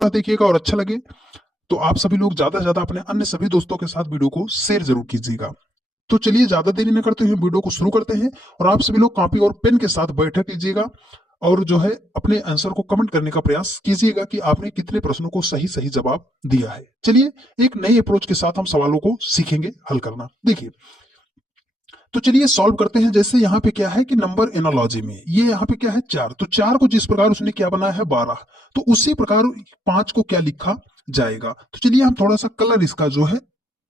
देखिएगा और अच्छा लगे तो आप सभी लोग ज्यादा से ज्यादा अपने अन्य सभी दोस्तों के साथ वीडियो को शेयर जरूर कीजिएगा। तो चलिए ज्यादा देरी न करते हुए वीडियो को शुरू करते हैं और आप सभी लोग कॉपी और पेन के साथ बैठक कीजिएगा और जो है अपने आंसर को कमेंट करने का प्रयास कीजिएगा कि आपने कितने प्रश्नों को सही सही जवाब दिया है। चलिए एक नई अप्रोच के साथ हम सवालों को सीखेंगे हल करना। देखिए तो चलिए सॉल्व करते हैं। जैसे यहाँ पे क्या है कि नंबर एनालॉजी में ये यहाँ पे क्या है 4, तो 4 को जिस प्रकार उसने क्या बनाया है 12, तो उसी प्रकार 5 को क्या लिखा जाएगा। तो चलिए हम थोड़ा सा कलर इसका जो है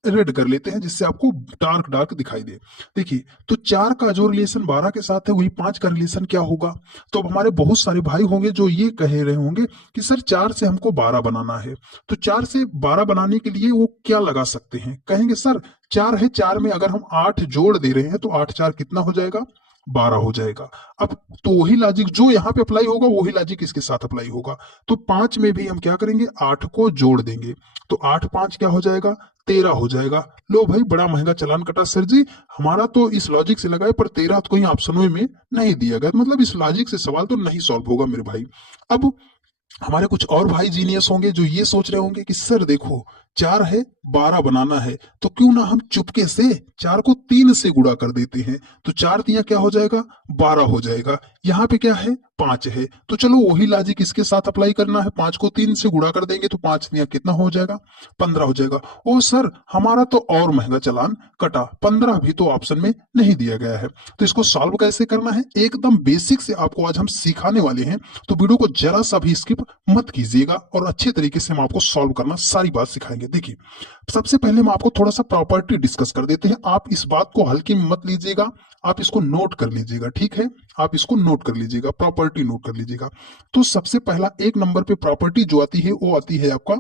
रेड कर लेते हैं जिससे आपको डार्क डार्क दिखाई दे। देखिए तो 4 का जो रिलेशन 12 के साथ है वही 5 का रिलेशन क्या होगा। तो अब हमारे बहुत सारे भाई होंगे जो ये कह रहे होंगे कि सर 4 से हमको 12 बनाना है, तो 4 से 12 बनाने के लिए वो क्या लगा सकते हैं। कहेंगे सर 4 है, 4 में अगर हम 8 जोड़ दे रहे हैं तो 8 4 कितना हो जाएगा, 12 हो जाएगा। अब तो वही लॉजिक जो यहाँ पे अप्लाई होगा वही लॉजिक इसके साथ अप्लाई होगा। तो 5 में भी हम क्या करेंगे, 8 को जोड़ देंगे तो 8 5 क्या हो जाएगा, 13 हो जाएगा। लो भाई बड़ा महंगा चालान कटा सर जी, हमारा तो इस लॉजिक से लगा है पर 13 तो कहीं ऑप्शनों में नहीं दिया गया, मतलब इस लॉजिक से सवाल तो नहीं सॉल्व होगा मेरे भाई। अब हमारे कुछ और भाई जीनियस होंगे जो ये सोच रहे होंगे कि सर देखो 4 है, 12 बनाना है, तो क्यों ना हम चुपके से 4 को 3 से गुणा कर देते हैं, तो 4 तिया क्या हो जाएगा, 12 हो जाएगा। यहाँ पे क्या है 5 है, तो चलो वही लॉजिक इसके साथ अप्लाई करना है। 5 को 3 से गुणा कर देंगे तो 5 तिया कितना हो जाएगा, 15 हो जाएगा। ओ सर हमारा तो और महंगा चालान कटा, 15 भी तो ऑप्शन में नहीं दिया गया है। तो इसको सॉल्व कैसे करना है एकदम बेसिक से आपको आज हम सिखाने वाले हैं, तो वीडियो को जरा सा भी स्किप मत कीजिएगा और अच्छे तरीके से हम आपको सॉल्व करना सारी बात सिखाएंगे। देखिए सबसे पहले हम आपको थोड़ा सा प्रॉपर्टी डिस्कस कर देते हैं। आप इस बात को हल्के में मत लीजिएगा, आप इसको नोट कर लीजिएगा, ठीक है, आप इसको नोट कर लीजिएगा, प्रॉपर्टी नोट कर लीजिएगा। तो सबसे पहला एक नंबर पे प्रॉपर्टी जो आती है वो आती है आपका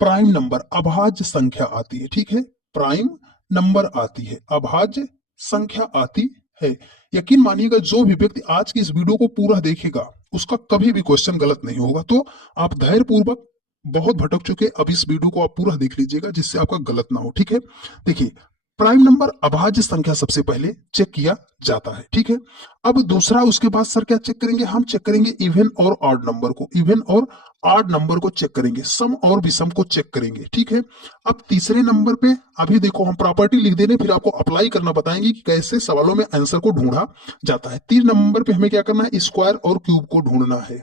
प्राइम नंबर, अभाज्य संख्या आती है, ठीक है, प्राइम नंबर आती है, अभाज्य संख्या आती है। यकीन मानिएगा जो भी व्यक्ति आज की इस वीडियो को पूरा देखेगा उसका कभी भी क्वेश्चन गलत नहीं होगा। तो आप धैर्य पूर्वक, बहुत भटक चुके, अब इस वीडियो को आप पूरा देख लीजिएगा जिससे आपका गलत ना हो, ठीक है। देखिए प्राइम नंबर अभाज्य संख्या सबसे पहले चेक किया जाता है, ठीक है। अब दूसरा उसके बाद सर क्या चेक करेंगे, हम चेक करेंगे इवन और ऑड नंबर को, इवन और ऑड नंबर को चेक करेंगे, सम और विषम को चेक करेंगे, ठीक है। अब तीसरे नंबर पे अभी देखो हम प्रॉपर्टी लिख दे रहे फिर आपको अप्लाई करना बताएंगे कि कैसे सवालों में आंसर को ढूंढा जाता है। 3 नंबर पे हमें क्या करना है, स्क्वायर और क्यूब को ढूंढना है,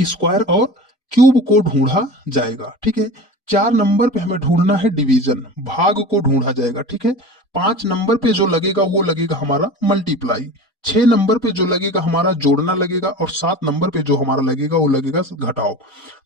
स्क्वायर और क्यूब को ढूंढा जाएगा, ठीक है। 4 नंबर पे हमें ढूंढना है डिवीजन, भाग को ढूंढा जाएगा, ठीक है। 5 नंबर पे जो लगेगा वो लगेगा हमारा मल्टीप्लाई, 6 नंबर पे जो लगेगा हमारा जोड़ना लगेगा और 7 नंबर पे जो हमारा लगेगा वो लगेगा घटाओ।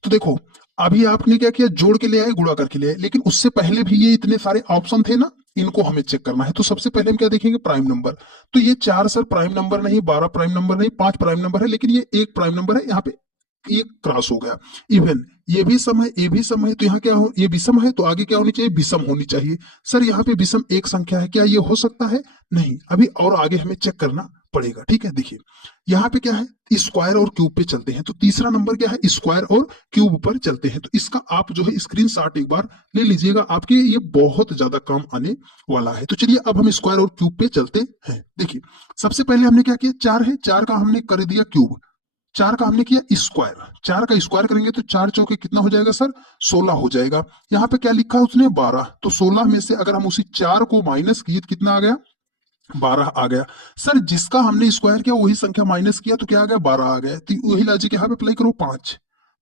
तो देखो अभी आपने क्या किया, जोड़ के ले आए, गुणा करके ले आए, लेकिन उससे पहले भी ये इतने सारे ऑप्शन थे ना, इनको हमें चेक करना है। तो सबसे पहले हम क्या देखेंगे, प्राइम नंबर। तो ये 4 सर प्राइम नंबर नहीं, 12 प्राइम नंबर नहीं, 5 प्राइम नंबर है, लेकिन ये एक प्राइम नंबर है, यहाँ पे ये क्रॉस हो गया। इवन ये भी सम है, ये भी सम है, तो यहाँ क्या हो, ये विषम है तो आगे क्या होनी चाहिए, विषम होनी चाहिए। सर यहाँ पे विषम एक संख्या है, क्या ये हो सकता है, नहीं, अभी और आगे हमें चेक करना पड़ेगा, ठीक है। देखिए यहाँ पे क्या है, स्क्वायर और क्यूब पे चलते हैं, तो तीसरा नंबर क्या है, स्क्वायर और क्यूब पर चलते हैं। तो इसका आप जो है स्क्रीनशॉट एक बार ले लीजिएगा, आपके ये बहुत ज्यादा काम आने वाला है। तो चलिए अब हम स्क्वायर और क्यूब पे चलते हैं। देखिए सबसे पहले हमने क्या किया, 4 है, 4 का हमने कर दिया क्यूब, 4 का हमने किया स्क्वायर, 4 का स्क्वायर करेंगे तो 4 चौके कितना हो जाएगा सर, 16 हो जाएगा। यहाँ पे क्या लिखा उसने 12, तो 16 में से अगर हम उसी 4 को माइनस किए तो कितना आ गया, 12 आ गया। सर जिसका हमने स्क्वायर किया वही संख्या माइनस किया तो क्या आ गया, 12 आ गया। तो वही लॉजिक यहाँ पे अप्लाई करो, 5,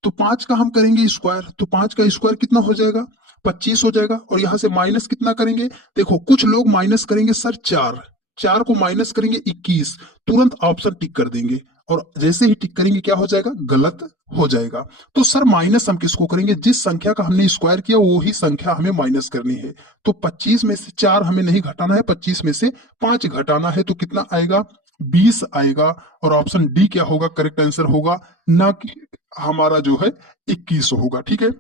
तो 5 का हम करेंगे स्क्वायर, तो 5 का स्क्वायर कितना हो जाएगा, 25 हो जाएगा। और यहाँ से माइनस कितना करेंगे, देखो कुछ लोग माइनस करेंगे सर 4, 4 को माइनस करेंगे 21, तुरंत ऑप्शन टिक कर देंगे और जैसे ही टिक करेंगे क्या हो जाएगा, गलत हो जाएगा। तो सर माइनस हम किसको करेंगे, जिस संख्या का हमने स्क्वायर किया वही संख्या हमें माइनस करनी है। तो 25 में से 4 हमें नहीं घटाना है, 25 में से 5 घटाना है, तो कितना आएगा, 20 आएगा। और ऑप्शन डी क्या होगा, करेक्ट आंसर होगा, ना कि हमारा जो है 21 होगा, ठीक है।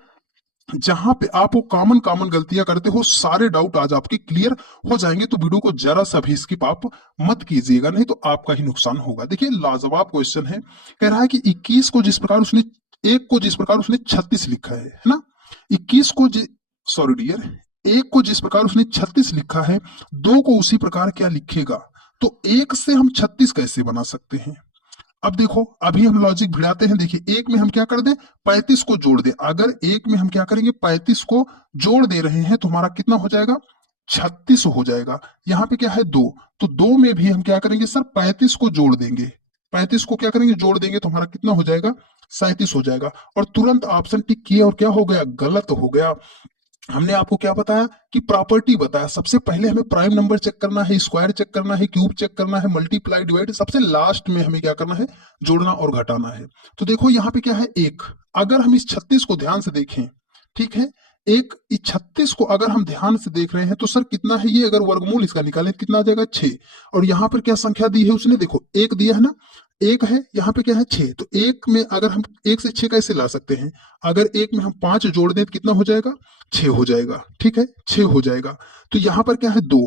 जहां पे आप वो कॉमन कॉमन गलतियां करते हो सारे डाउट आज आपके क्लियर हो जाएंगे। तो वीडियो को जरा सा भी स्किप आप मत कीजिएगा, नहीं तो आपका ही नुकसान होगा। देखिए लाजवाब क्वेश्चन है, कह रहा है कि 21 को जिस प्रकार उसने, एक को जिस प्रकार उसने 36 लिखा है ना, 21 को सॉरी डियर, एक को जिस प्रकार उसने 36 लिखा है, 2 को उसी प्रकार क्या लिखेगा। तो एक से हम 36 कैसे बना सकते हैं, अब देखो, अभी हम लॉजिक भिड़ाते हैं। देखिए, एक में हम क्या कर दें, 35 को जोड़ दें। अगर एक में हम क्या करेंगे, 35 को जोड़ दे रहे हैं तो हमारा कितना हो जाएगा, 36 हो जाएगा। यहाँ पे क्या है, 2, तो 2 में भी हम क्या करेंगे सर, 35 को जोड़ देंगे। 35 को क्या करेंगे, जोड़ देंगे तो हमारा कितना हो जाएगा, 37 हो जाएगा। और तुरंत ऑप्शन टिक किए और क्या हो गया, गलत हो गया। हमने आपको क्या बताया कि प्रॉपर्टी बताया, सबसे पहले हमें प्राइम नंबर चेक करना है, स्क्वायर चेक करना है, क्यूब चेक करना है, मल्टीप्लाई डिवाइड, सबसे लास्ट में हमें क्या करना है, जोड़ना और घटाना है। तो देखो यहाँ पे क्या है, एक, अगर हम इस 36 को ध्यान से देखें, ठीक है, एक इस 36 को अगर हम ध्यान से देख रहे हैं तो सर कितना है ये, अगर वर्गमूल इसका निकालें कितना आ जाएगा, 6। और यहाँ पर क्या संख्या दी है उसने, देखो एक दिया है ना, एक है, यहाँ पे क्या है 6। तो एक में अगर हम एक से 6 कैसे ला सकते हैं, अगर एक में हम 5 जोड़ दें तो कितना हो जाएगा, 6 हो जाएगा। ठीक है, 6 हो जाएगा। तो यहाँ पर क्या है, 2,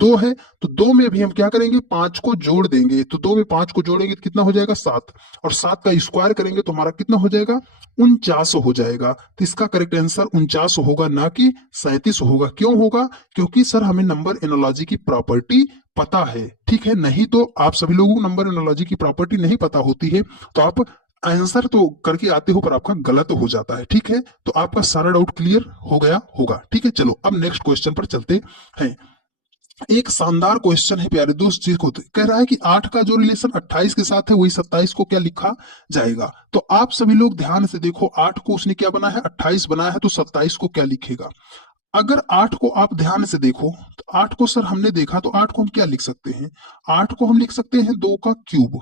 2 है, तो 2 में भी हम क्या करेंगे, 5 को जोड़ देंगे। तो 2 में 5 को जोड़ेंगे तो कितना हो जाएगा, 7। और 7 का स्क्वायर करेंगे तो हमारा कितना हो जाएगा, 49 हो जाएगा। तो इसका करेक्ट आंसर 49 होगा, ना कि 37 होगा। क्यों होगा, क्योंकि सर हमें नंबर एनोलॉजी की प्रॉपर्टी पता है। ठीक है, नहीं तो आप सभी लोगों को नंबर एनोलॉजी की प्रॉपर्टी नहीं पता होती है तो आप आंसर तो करके आते हो पर आपका गलत हो जाता है। ठीक है, तो आपका सारा डाउट क्लियर हो गया होगा। ठीक है, चलो अब नेक्स्ट क्वेश्चन पर चलते हैं। एक शानदार क्वेश्चन है प्यारे दोस्त जी को, कह रहा है कि 8 का जो रिलेशन 28 के साथ है वही 27 को क्या लिखा जाएगा। तो आप सभी लोग ध्यान से देखो, 8 को उसने क्या बनाया है, 28 बनाया है, तो 27 को क्या लिखेगा। अगर 8 को आप ध्यान से देखो तो 8 को सर हमने देखा, तो 8 को हम क्या लिख सकते हैं, 8 को हम लिख सकते हैं 2 का क्यूब।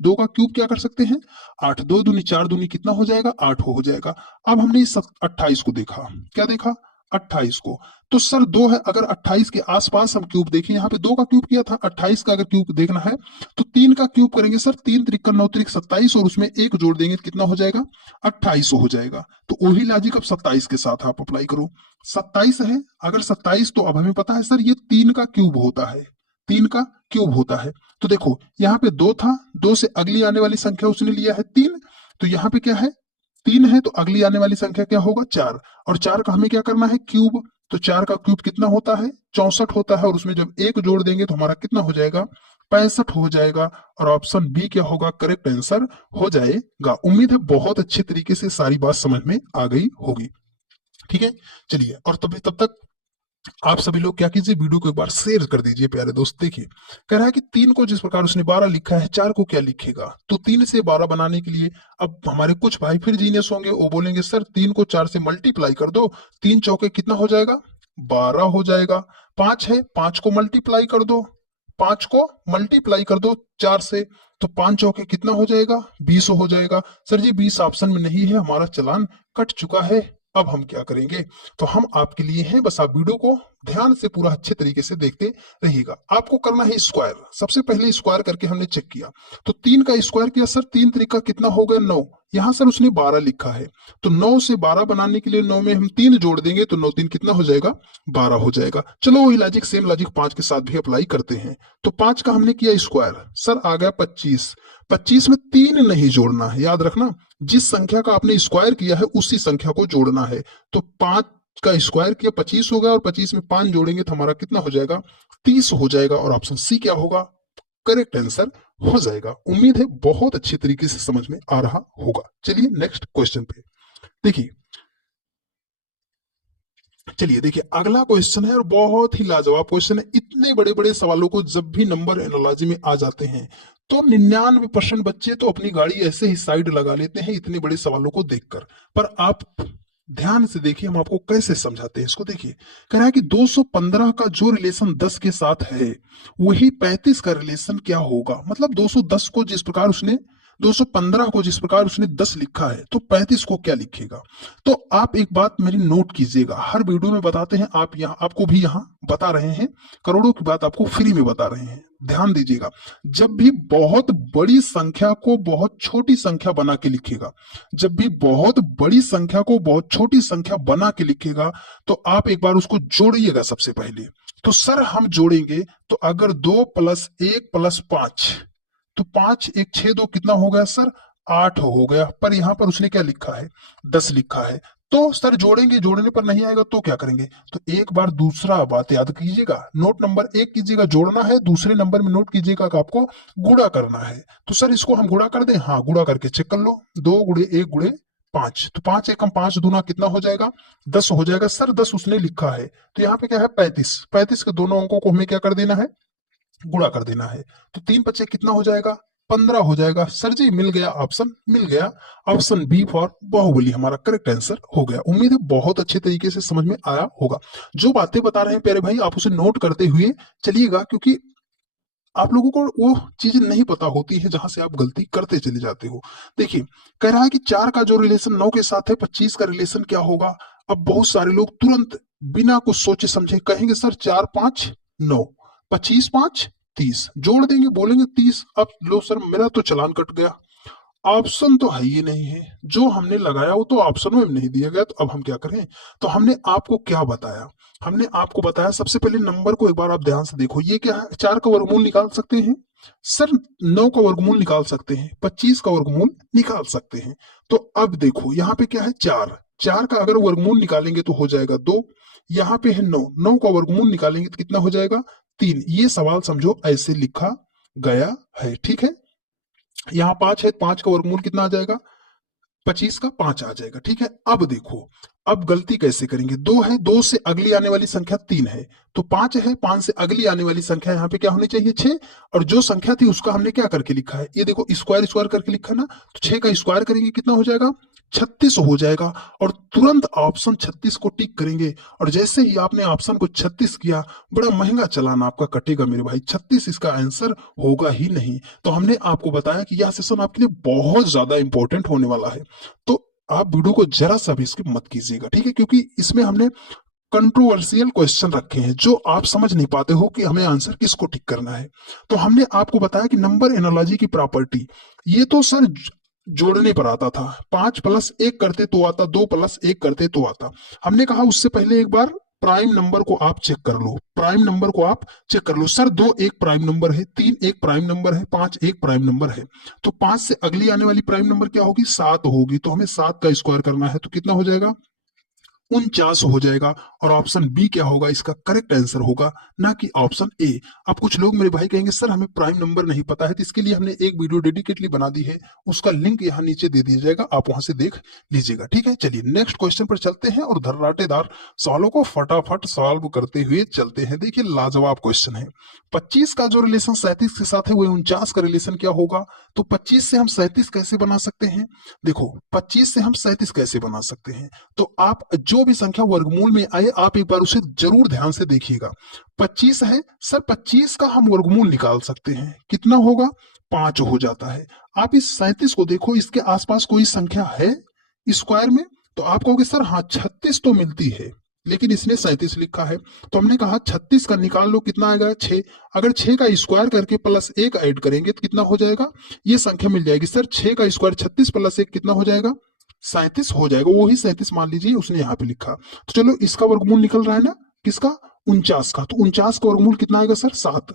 2 का क्यूब क्या कर सकते हैं, 8, 2 दूनी 4 दूनी कितना हो जाएगा, 8 हो जाएगा। अब हमने इस 28 को देखा, क्या देखा, 28 को। तो सर 2 है, अगर 28 के आसपास हम क्यूब देखें, यहाँ पे 2 का क्यूब किया था, 28 का अगर क्यूब देखना है तो 3 का क्यूब करेंगे सर, 3 त्रिक 9 त्रिक 27, और उसमें एक जोड़ देंगे तो कितना हो जाएगा, 28 हो जाएगा। तो वही लॉजिक अब 27 के साथ आप अप्लाई करो। 27 है, अगर 27, तो अब हमें पता है सर ये 3 का क्यूब होता है, 3 का क्यूब होता है। तो देखो यहाँ पे 2 था, 2 से अगली आने वाली संख्या उसने लिया है 3, तो यहाँ पे क्या है, 3 है, तो अगली आने वाली संख्या क्या होगा, 4। और 4 का हमें क्या करना है, क्यूब। तो 4 का क्यूब कितना होता है, 64 होता है, और उसमें जब एक जोड़ देंगे तो हमारा कितना हो जाएगा, 65 हो जाएगा। और ऑप्शन बी क्या होगा, करेक्ट आंसर हो जाएगा। उम्मीद है बहुत अच्छे तरीके से सारी बात समझ में आ गई होगी। ठीक है, चलिए, और तब तक आप सभी लोग क्या कीजिए, वीडियो को एक बार शेयर कर दीजिए प्यारे दोस्त। देखिए, कह रहा है कि 3 को जिस प्रकार उसने 12 लिखा है, 4 को क्या लिखेगा। तो 3 से 12 बनाने के लिए अब हमारे कुछ भाई फिर जीनियस होंगे, वो बोलेंगे सर 3 को 4 से मल्टीप्लाई कर दो, 3 चौके कितना हो जाएगा, 12 हो जाएगा। 5 है, 5 को मल्टीप्लाई कर दो, 5 को मल्टीप्लाई कर दो 4 से, तो 5 चौके कितना हो जाएगा, 20 हो जाएगा। सर जी 20 ऑप्शन में नहीं है, हमारा चालान कट चुका है, अब हम क्या करेंगे। तो हम आपके लिए हैं, बस आप वीडियो को ध्यान से पूरा अच्छे तरीके से देखते रहिएगा। आपको करना है स्क्वायर, सबसे पहले स्क्वायर करके हमने चेक किया, तो 3 का स्क्वायर किया सर, 3 तरीका कितना हो गया, 9। यहां सर उसने 12 लिखा है, तो 9 से 12 बनाने के लिए 9 में हम 3 जोड़ देंगे तो 9 3 कितना हो जाएगा, 12 हो जाएगा। चलो वही लॉजिक, सेम लॉजिक 5 के साथ भी अप्लाई करते हैं। तो 5 का हमने किया स्क्वायर, सर आ गया 25। 25 में 3 नहीं जोड़ना है, याद रखना, जिस संख्या का आपने स्क्वायर किया है उसी संख्या को जोड़ना है। तो 5 का स्क्वायर किया, 25 हो गया, और 25 में 5 जोड़ेंगे तो हमारा कितना हो जाएगा, 30 हो जाएगा। और ऑप्शन सी क्या होगा, करेक्ट आंसर हो जाएगा। उम्मीद है बहुत अच्छे तरीके से समझ में आ रहा होगा। चलिए नेक्स्ट क्वेश्चन पे देखिए। चलिए देखिए, अगला क्वेश्चन है और बहुत ही लाजवाब क्वेश्चन है। इतने बड़े बड़े सवालों को जब भी नंबर एनालॉजी में आ जाते हैं तो 99% बच्चे तो अपनी गाड़ी ऐसे ही साइड लगा लेते हैं इतने बड़े सवालों को देखकर। पर आप ध्यान से देखिए, हम आपको कैसे समझाते हैं इसको। देखिए, कह रहा है कि 215 का जो रिलेशन 10 के साथ है वही 35 का रिलेशन क्या होगा। मतलब 210 को जिस प्रकार उसने 215 को जिस प्रकार उसने 10 लिखा है तो 35 को क्या लिखेगा। तो आप एक बात मेरी नोट कीजिएगा, हर वीडियो में बताते हैं, आप यहाँ आपको भी यहाँ बता रहे हैं, करोड़ों की बात आपको फ्री में बता रहे हैं। ध्यान दीजिएगा, जब भी बहुत बड़ी संख्या को बहुत छोटी संख्या बना के लिखेगा, जब भी बहुत बड़ी संख्या को बहुत छोटी संख्या बना के लिखेगा तो आप एक बार उसको जोड़िएगा सबसे पहले। तो सर हम जोड़ेंगे, तो अगर 2 + 1 + 5, तो 5 1 6 2 कितना हो गया सर, 8 हो गया। पर यहां पर उसने क्या लिखा है, 10 लिखा है। तो सर जोड़ेंगे, जोड़ने पर नहीं आएगा तो क्या करेंगे? तो एक बार दूसरा बात याद कीजिएगा, नोट नंबर 1 कीजिएगा जोड़ना है, दूसरे नंबर में नोट कीजिएगा कि आपको गुणा करना है। तो सर इसको हम गुणा कर दें? हाँ, गुणा करके चेक कर लो, 2 गुणे 1 गुणे 5, तो 5 एकम 5 दूना कितना हो जाएगा? 10 हो जाएगा। सर 10 उसने लिखा है, तो यहाँ पे क्या है? 35। 35 के दोनों अंकों को हमें क्या कर देना है? गुणा कर देना है। तो 3 बचे कितना हो जाएगा? 15 हो जाएगा। सर जी मिल गया, ऑप्शन मिल गया। ऑप्शन बी फॉर बाहुबली हमारा करेक्ट आंसर हो गया। उम्मीद है बहुत अच्छे तरीके से समझ में आया होगा। जो बातें बता रहे हैं प्यारे भाई, आप उसे नोट करते हुए चलिएगा, क्योंकि आप लोगों को वो चीजें नहीं पता होती है जहां से आप गलती करते चले जाते हो। देखिए, कह रहा है कि 4 का जो रिलेशन 9 के साथ है, 25 का रिलेशन क्या होगा? अब बहुत सारे लोग तुरंत बिना कुछ सोचे समझे कहेंगे सर 4 5 9, 25 5 30, जोड़ देंगे, बोलेंगे 30। अब लो सर मेरा तो चालान कट गया। ऑप्शन तो है ही नहीं है, जो हमने लगाया वो तो ऑप्शन में नहीं दिया गया, तो अब हम क्या करें? तो हमने आपको क्या बताया? हमने आपको बताया सबसे पहले नंबर को एक बार आप ध्यान से देखो, ये क्या है? 4 का वर्गमूल निकाल सकते हैं सर, 9 का वर्गमूल निकाल सकते हैं, 25 का वर्गमूल निकाल सकते हैं। तो अब देखो यहाँ पे क्या है? 4, 4 का अगर वर्गमूल निकालेंगे तो हो जाएगा 2। यहाँ पे है 9, 9 का वर्गमूल निकालेंगे तो कितना हो जाएगा? 3। ये सवाल समझो ऐसे लिखा गया है, ठीक है। यहाँ 5 है, 5 का वर्गमूल कितना आ जाएगा? 25 का 5 आ जाएगा, ठीक है। अब देखो, अब गलती कैसे करेंगे? 2 है, 2 से अगली आने वाली संख्या 3 है, तो 5 है, 5 से अगली आने वाली संख्या यहाँ पे क्या होनी चाहिए? 6। और जो संख्या थी उसका हमने क्या करके लिखा है? ये देखो स्क्वायर स्क्वायर करके लिखा है ना, तो 6 का स्क्वायर करेंगे कितना हो जाएगा? 36 हो जाएगा। और तुरंत ऑप्शन 36 को टिक करेंगे, और जैसे ही आपने ऑप्शन को 36 किया, बड़ा महंगा चालान आपका कटेगा मेरे भाई। 36 इसका आंसर होगा ही नहीं। तो हमने आपको बताया कि यह सेशन आपके लिए बहुत ज्यादा इंपॉर्टेंट होने वाला है, तो आप वीडियो को जरा सा भी स्किप मत कीजिएगा, ठीक है, क्योंकि इसमें हमने कंट्रोवर्शियल क्वेश्चन रखे हैं जो आप समझ नहीं पाते हो कि हमें आंसर किसको टिक करना है। तो हमने आपको बताया कि नंबर एनालॉजी की प्रॉपर्टी, ये तो सर जोड़ने पर आता था, 5 प्लस 1 करते तो आता, 2 प्लस 1 करते तो आता। हमने कहा उससे पहले एक बार प्राइम नंबर को आप चेक कर लो, प्राइम नंबर को आप चेक कर लो। सर 2 एक प्राइम नंबर है, 3 एक प्राइम नंबर है, 5 एक प्राइम नंबर है, तो 5 से अगली आने वाली प्राइम नंबर क्या होगी? 7 होगी। तो हमें 7 का स्क्वायर करना है, तो कितना हो जाएगा? 49 हो जाएगा। और ऑप्शन बी क्या होगा? इसका करेक्ट आंसर होगा, ना कि ऑप्शन ए। अब कुछ लोग मेरे भाई कहेंगे सर हमें प्राइम नंबर नहीं पता है, तो इसके लिए हमने एक वीडियो डेडिकेटली बना दी है, उसका लिंक यहाँ नीचे दे दिया जाएगा, आप वहां से देख लीजिएगा, ठीक है। चलिए नेक्स्ट क्वेश्चन पर चलते हैं और धर्राटेदार सवालों को फटाफट सॉल्व करते हुए चलते हैं। देखिए लाजवाब क्वेश्चन है। 25 का जो रिलेशन 37 के साथ है वो 49 का रिलेशन क्या होगा? तो 25 से हम 37 कैसे बना सकते हैं? देखो 25 से हम 37 कैसे बना सकते हैं, तो आप जो भी संख्या वर्गमूल में आए आप एक बार उसे जरूर ध्यान से देखिएगा। 25 है सर, 25 का हम वर्गमूल निकाल सकते हैं, कितना होगा? 5 हो जाता है। आप इस 37 को देखो, इसके आसपास कोई संख्या है स्क्वायर में? तो आप कहोगे सर हाँ 36 तो मिलती है, लेकिन इसने 37 लिखा है। तो हमने कहा 36 का निकाल लो, कितना आएगा? 6। अगर 6 का स्क्वायर करके प्लस 1 ऐड करेंगे तो कितना हो जाएगा? ये संख्या मिल जाएगी। सर 6 का स्क्वायर 36 प्लस 1 कितना हो जाएगा? 37 हो जाएगा। वही 37 मान लीजिए उसने यहाँ पे लिखा। तो चलो इसका वर्गमूल निकल रहा है ना, किसका? 49 का। तो 49 का वर्गमूल कितना आएगा सर? 7।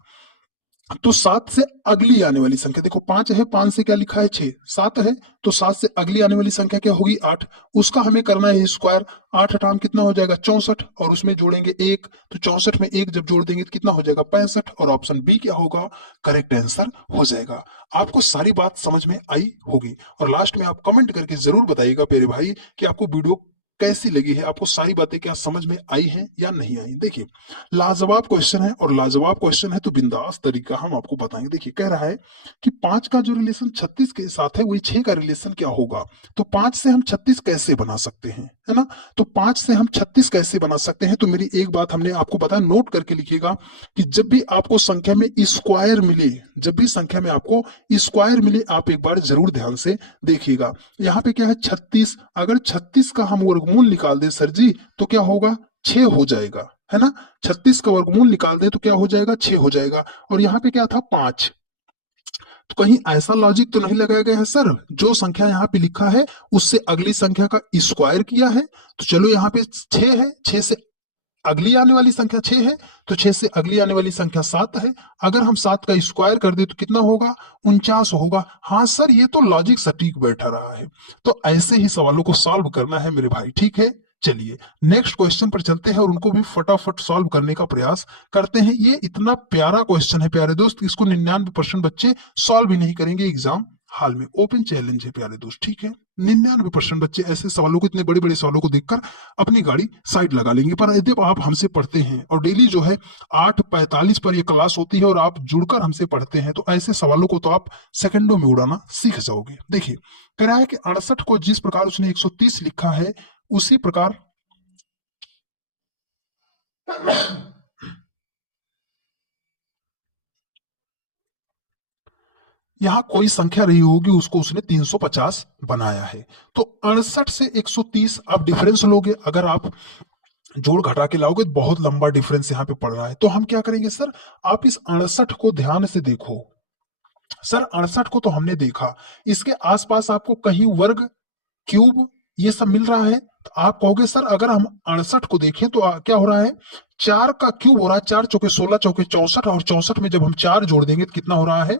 तो 7 से अगली आने वाली संख्या देखो, 5 है, 5 से क्या लिखा है? 6। 7 है, तो 7 से अगली आने वाली संख्या क्या होगी? 8। उसका हमें करना है स्क्वायर। 8 8 कितना हो जाएगा? 64। और उसमें जोड़ेंगे 1, तो 64 में 1 जब जोड़ देंगे तो कितना हो जाएगा? 65। और ऑप्शन बी क्या होगा? करेक्ट आंसर हो जाएगा। आपको सारी बात समझ में आई होगी, और लास्ट में आप कमेंट करके जरूर बताइएगा मेरे भाई कि आपको वीडियो कैसी लगी है, आपको सारी बातें क्या समझ में आई हैं या नहीं आई। देखिए लाजवाब क्वेश्चन है, और लाजवाब क्वेश्चन है तो बिंदास तरीका हम आपको बताएंगे। देखिए कह रहा है कि 5 का जो रिलेशन 36 के साथ है वही 6 का रिलेशन क्या होगा? तो 5 से हम 36 कैसे बना सकते हैं, है ना? तो 5 से हम 36 कैसे बना सकते हैं? तो मेरी एक बात हमने आपको बताया, नोट करके लिखिएगा कि जब भी आपको संख्या में स्क्वायर मिले, जब भी संख्या में आपको स्क्वायर मिले, आप एक बार जरूर ध्यान से देखिएगा। यहाँ पे क्या है? 36। अगर 36 का हम वर्गमूल निकाल दे सर जी तो क्या होगा? 6 हो जाएगा, है ना? 36 का वर्गमूल निकाल दे तो क्या हो जाएगा? 6 हो जाएगा। और यहाँ पे क्या था? 5। तो कहीं ऐसा लॉजिक तो नहीं लगाया गया है सर जो संख्या यहाँ पे लिखा है उससे अगली संख्या का स्क्वायर किया है? तो चलो यहाँ पे 6 है, 6 से अगली आने वाली संख्या 6 है, तो 6 से अगली आने वाली संख्या 7 है। अगर हम 7 का स्क्वायर कर दे तो कितना होगा? 49 होगा। हाँ सर, ये तो लॉजिक सटीक बैठा रहा है। तो ऐसे ही सवालों को सॉल्व करना है मेरे भाई, ठीक है। चलिए नेक्स्ट क्वेश्चन पर चलते हैं और उनको भी फटाफट सॉल्व करने का प्रयास करते हैं। ये इतना प्यारा क्वेश्चन है प्यारे दोस्त, इसको 99% बच्चे सॉल्व भी नहीं करेंगे एग्जाम हाल में। ओपन चैलेंज है प्यारे दोस्त, ठीक है। 99% बच्चे ऐसे सवालों को, इतने बड़े बड़े सवालों को देखकर अपनी गाड़ी साइड लगा लेंगे। पर यदि आप हमसे पढ़ते हैं और डेली जो है 8:45 पर ये क्लास होती है और आप जुड़कर हमसे पढ़ते हैं, तो ऐसे सवालों को तो आप सेकंडों में उड़ाना सीख जाओगे। देखिए कह रहा है कि 68 को जिस प्रकार उसने 130 लिखा है उसी प्रकार यहां कोई संख्या रही होगी, उसको उसने 350 बनाया है। तो 68 से 130 आप डिफरेंस लोगे, अगर आप जोड़ घटा के लाओगे तो बहुत लंबा डिफरेंस यहाँ पे पड़ रहा है। तो हम क्या करेंगे सर, आप इस 68 को ध्यान से देखो। सर 68 को तो हमने देखा, इसके आसपास आपको कहीं वर्ग, क्यूब ये सब मिल रहा है। तो आप कहोगे सर अगर हम 68 को देखें तो क्या हो रहा है, 4 का क्यूब हो रहा है, 4 चौके 16, चौके 64, और 64 में जब हम 4 जोड़ देंगे तो कितना हो रहा है,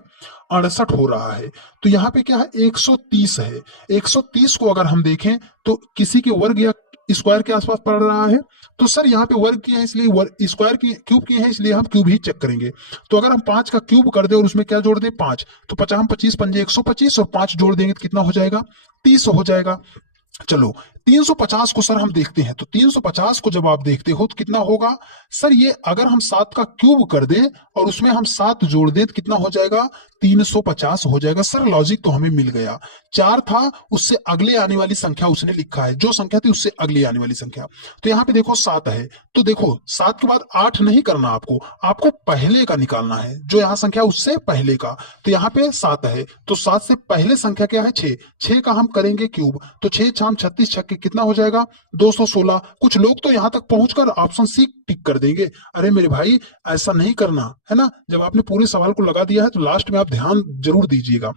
68 हो रहा है। तो यहाँ पे क्या है, 130 है। 130 को अगर हम देखें तो किसी के वर्ग या स्क्वायर के आसपास पड़ रहा है। तो सर यहाँ पे वर्ग किए हैं इसलिए वर्ग, स्क्वायर की क्यूब किए हैं इसलिए हम क्यूब ही चेक करेंगे। तो अगर हम 5 का क्यूब कर दे और उसमें क्या जोड़ दे, 5, तो 50 25 पंजे 125 और 5 जोड़ देंगे तो कितना हो जाएगा, 30 हो जाएगा। चलो 350 को सर हम देखते हैं, तो 350 को जब आप देखते हो तो कितना होगा सर, ये अगर हम 7 का क्यूब कर दें और उसमें हम 7 जोड़ दें तो कितना हो जाएगा, 350 हो जाएगा। सर लॉजिक तो हमें मिल गया, 4 था उससे अगले आने वाली संख्या उसने लिखा है, जो संख्या थी उससे अगली आने वाली संख्या। तो यहाँ पे देखो 7 है, तो देखो 7 के बाद 8 नहीं करना, आपको पहले का निकालना है, जो यहाँ संख्या उससे पहले का। तो यहाँ पे 7 है, तो 7 से पहले संख्या क्या है, 6, 6 का हम करेंगे क्यूब, तो 6 6 36 छक्के कितना हो जाएगा, 216। कुछ लोग तो यहां तक पहुंचकर ऑप्शन सी टिक कर देंगे। अरे मेरे भाई ऐसा नहीं करना है ना, जब आपने पूरे सवाल को लगा दिया है तो लास्ट में आप ध्यान जरूर दीजिएगा।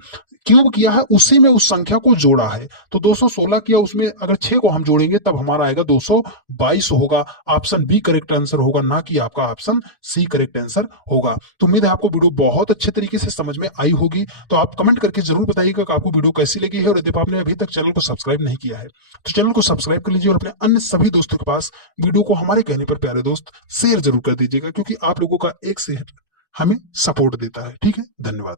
क्यूब किया है उसी में उस संख्या को जोड़ा है, तो 216 किया, उसमें अगर 6 को हम जोड़ेंगे तब हमारा आएगा 222 होगा। ऑप्शन बी करेक्ट आंसर होगा, ना कि आपका ऑप्शन सी करेक्ट आंसर होगा। तो उम्मीद है आपको वीडियो बहुत अच्छे तरीके से समझ में आई होगी। तो आप कमेंट करके जरूर बताइएगा कि आपको वीडियो कैसी लगी है, और यदि आपने अभी तक चैनल को सब्सक्राइब नहीं किया है तो चैनल को सब्सक्राइब कर लीजिए और अपने अन्य सभी दोस्तों के पास वीडियो को हमारे कहने पर प्यारे दोस्त शेयर जरूर कर दीजिएगा, क्योंकि आप लोगों का एक शेयर हमें सपोर्ट देता है। ठीक है, धन्यवाद।